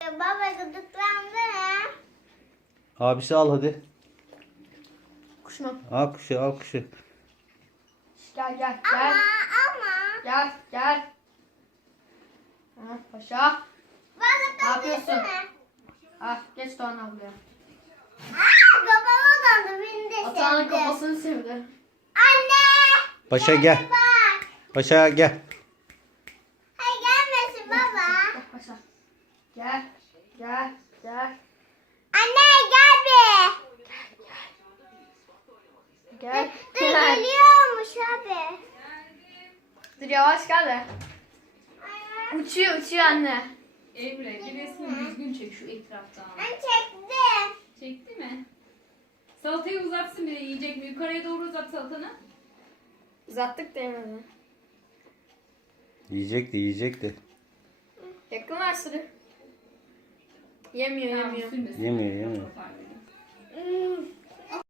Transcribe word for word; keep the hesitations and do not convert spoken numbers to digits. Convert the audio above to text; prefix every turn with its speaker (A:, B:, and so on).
A: Ya baba gıdıklandı.
B: Abisi al hadi.
C: Kuşum.
B: Al kuşu al kuşu.
C: Gel gel
A: Ama
C: gel.
A: ama.
C: Gel gel. Ha, paşa.
A: Bana
C: Ne yapıyorsun?
A: döndürsene.
C: Ah geç Doğan ablaya.
A: Aa babama döndü. Beni de
C: Atağının
A: sevdi.
C: kafasını sevdi.
A: Anne.
B: Paşa gel.
A: Bak.
B: Paşa gel.
A: Hayır gelmesin baba.
C: Gel paşa. Gel. Gel. Gel.
A: Anne gel bir.
C: Gel.
A: Dur
C: Gel.
A: geliyormuş abi.
C: Dur yavaş gel de.
A: Ay,
C: Uçuyor uçuyor anne.
D: Emre bir resmini düzgün çek şu etraftan.
A: Ben çektim.
D: Çekti mi? Salatayı uzatsın bile yiyecek mi? Yukarıya doğru uzat salatanı.
C: Uzattık değmedi.
B: Yiyecekti yiyecekti.
C: Yakınlaştırıyor. Yemiyor
D: Tamam,
C: yemiyor.
D: sürmesin.
B: Yemiyor, yemiyor.
D: Toparlayın.